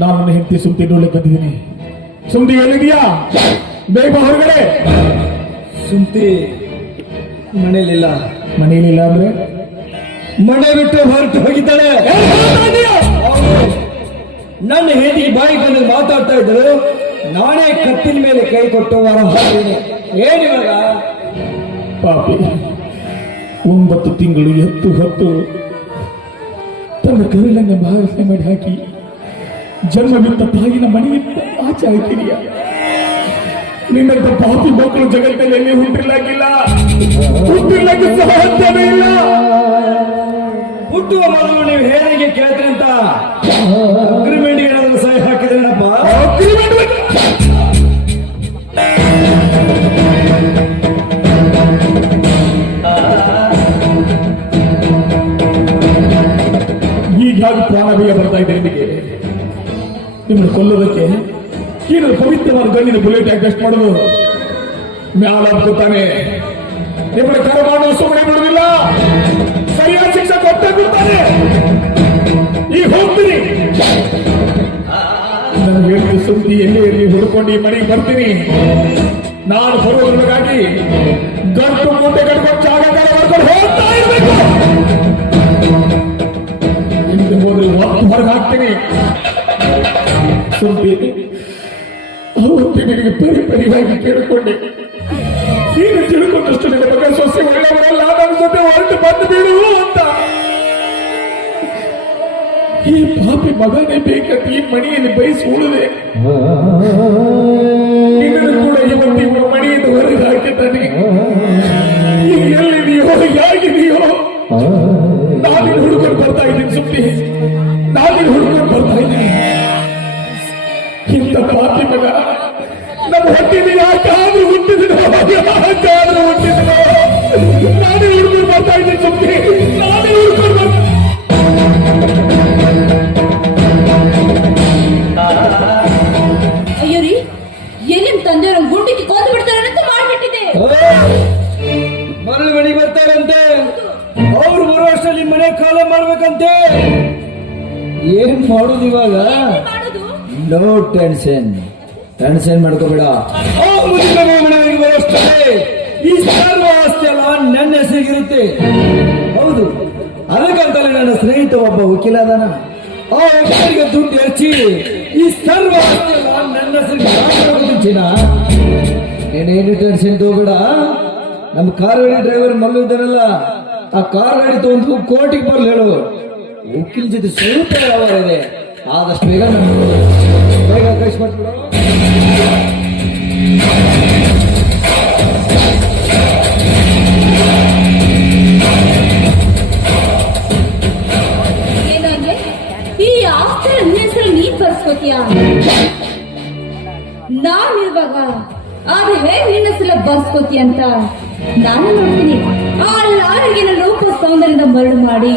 ನಾನು ನನ್ನ ಹೆಂಡತಿ ಸುಮ್ತಿ ನೋಡ್ಲಿಕ್ಕೆ ಬಂದಿದ್ದೀನಿ. ಸುಮ್ತಿ ಎಲ್ಲಿದ್ಯಾ ಬೇಗ ಹೊರಗಡೆ. ಸುಮ್ತಿ ಮನೇಲಿಲ್ಲ ಮನೇಲಿಲ್ಲ ಅಂದ್ರೆ? ಮನೆ ಬಿಟ್ಟು ಹೊರಟು ಹೋಗಿದ್ದಾಳೆ. ನನ್ನ ಹೇಳಿ ಬಾಯಿ ಬಂದು ಮಾತಾಡ್ತಾ ಇದ್ರು ನಾನೇ ಕತ್ತಿನ ಮೇಲೆ ಕೈ ಕೊಟ್ಟು ವರ ಹಾಕಿದ್ದೀನಿ ಏನಿವಾಗ ಪಾಪಿ ಒಂಬತ್ತು ತಿಂಗಳು ಎತ್ತು ಹತ್ತು ತನ್ನ ಕರುಳನ್ನ ಭಾರತ ಮಾಡಿ ಹಾಕಿ ಜನ್ಮವಿತ್ತ ತಾಯಿನ ಮನೆಯಿಂದ ಆಚೆ ಹಾಕಿದೀಯ. ನಿನ್ನಂತ ಪಾಪಿ ಮಕ್ಕಳು ಜಗತ್ತಲ್ಲಿ ಎಲ್ಲಿ ಹುಟ್ಟಿರ್ಲಾಗಿಲ್ಲ. ಹುಟ್ಟಿರ್ಲಾಗಿ ಸಾಧ್ಯವೇ ಇಲ್ಲ. ಹುಟ್ಟುವ ಮೊದಲು ನೀವು ಹೇರಿಗೆ ಕೇಳ್ತೀರಿ ಅಂತ? ಅಗ್ರಿಮೆಂಟ್ ಏನಾದ್ರು ಸಹಿ ಹಾಕಿದ್ರೇನಪ್ಪ ಈಗ ಯಾರು ಪ್ರಾಣವೀಯ ಬರ್ತಾ ಇದೆ? ನಿಮ್ಮನ್ನು ಕೊಲ್ಲೋದಕ್ಕೆ ಏನು ಪವಿತ್ರವಾದ ಗಣ್ಣಿನ ಬುಲೆಟ್ ಅಡ್ಜಸ್ಟ್ ಮಾಡೋದು? ಮ್ಯಾಲ ಅನ್ಕೋತಾನೆ ನಿಮ್ಮನ್ನ ಕರೆ ಮಾಡಲು ಸುಮ್ಮನೆ ಬಿಡುವುದಿಲ್ಲ. ಸರಿಯಾದ ಶಿಕ್ಷೆ ಕೊಟ್ಟೇ ಬಿಡ್ತಾನೆ ಈಗ ಹೋಗ್ತೀನಿ. ನಾನು ಹೇಳಿದ ಸುದ್ದಿ ಎಲ್ಲಿ ಎಲ್ಲಿ ಹುಡ್ಕೊಂಡು ಈ ಮನೆಗೆ ಬರ್ತೀನಿ. ನಾನು ಬರೋದ್ರೊಳಗಾಗಿ ಗಂಟು ಮುಂದೆ ಕಟ್ಕೊಂಡು ಜಾಗ ಬರ್ಕೊಂಡು ಹೋಗ್ತಾ ಇರಬೇಕು. ಹಿಂದೆ ಹೋದ್ರೆ ಹೊರಗೆ ಹಾಕ್ತೀನಿ. ಸುದ್ದಿ ಅವತ್ತು ನಿನಗೆ ಪರಿ ಪರಿವಾಗಿ ಕೇಳಿಕೊಂಡೆ ನೀನು ತಿಳ್ಕೊಂಡಷ್ಟು ನಿನ್ನ ಬಗ್ಗೆ ಸೊಸೆ ಒಳ್ಳೆಯವರಲ್ಲ ನನ್ನ ಜೊತೆ ಹೊರಟು ಬಂದು ಬಿಡು ಅಂತ ಈ ಪಾಪಿ ಮಗನೇ ಬೇಕಂತ ಈ ಮನೆಯಲ್ಲಿ ಬಯಸಿ ಉಳಿದೆ ನಿನ್ನನ್ನು ಕೂಡ ಇವತ್ತು ಇವರ ಮನೆಯಿಂದ ಮರಳು ಮನೆಗೆ ಬರ್ತಾರಂತೆ. ಅವ್ರು ಅಷ್ಟರಲ್ಲಿ ಮನೆ ಕಾಲ ಮಾಡ್ಬೇಕಂತೆ. ಏನ್ ಮಾಡುದು ಇವಾಗ? ನೋ ಟೆನ್ಷನ್ ಟೆನ್ಷನ್ ಮಾಡ್ಕೋಬೇಡ. ಈ ಸರ್ವ ಆಸ್ತಿ ಎಲ್ಲ ನನ್ನ ಹೆಸರಿಗಿರುತ್ತೆ. ಹೌದು. ಅದಕ್ಕಂತಲೇ ನನ್ನ ಸ್ನೇಹಿತ ಒಬ್ಬ ವಕೀಲ ಅದಾನ. ಆ ವಕೀಲರಿಗೆ ದುಡ್ಡು ಹಚ್ಚಿ ಈ ಸರ್ವ ಆಸ್ತಿ ಎಲ್ಲ ನನ್ನ ಹೆಸರಿಗೆ ನೀನೇನು ಟೆನ್ಷನ್ ತಗೋಬೇಡ. ನಮ್ಮ ಕಾರ್ ಗಾಡಿ ಡ್ರೈವರ್ ಮಲ್ಲು ಇದ್ದಾನಲ್ಲ, ಆ ಕಾರ್ ಗಾಡಿ ತಗೊಂಡು ಕೋರ್ಟಿಗೆ ಬರ್ಲಿ ಹೇಳು. ವಕೀಲ್ ಜೊತೆ ಸ್ವಲ್ಪ ವ್ಯವಹಾರ ಇದೆ. ಆದಷ್ಟು ಬೇಗ ಬೇಗ ಈ ಬರ್ಸ್ಕೊತೀಯ? ನಾನಿರುವಾಗ, ಆದ್ರೆ ನಿನ್ನ ಹೆಸರು ಬರ್ಸ್ಕೊತೀಯ ಅಂತ? ನಾನು ನೋಡ್ತೀನಿ. ಆ ಲಾರಿಗೆ ರೂಪ ಸೌಂದರ್ಯದ ಮರಳು ಮಾಡಿ,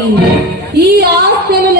ಈ ಆಸ್ತಿಯ ನನ್ನ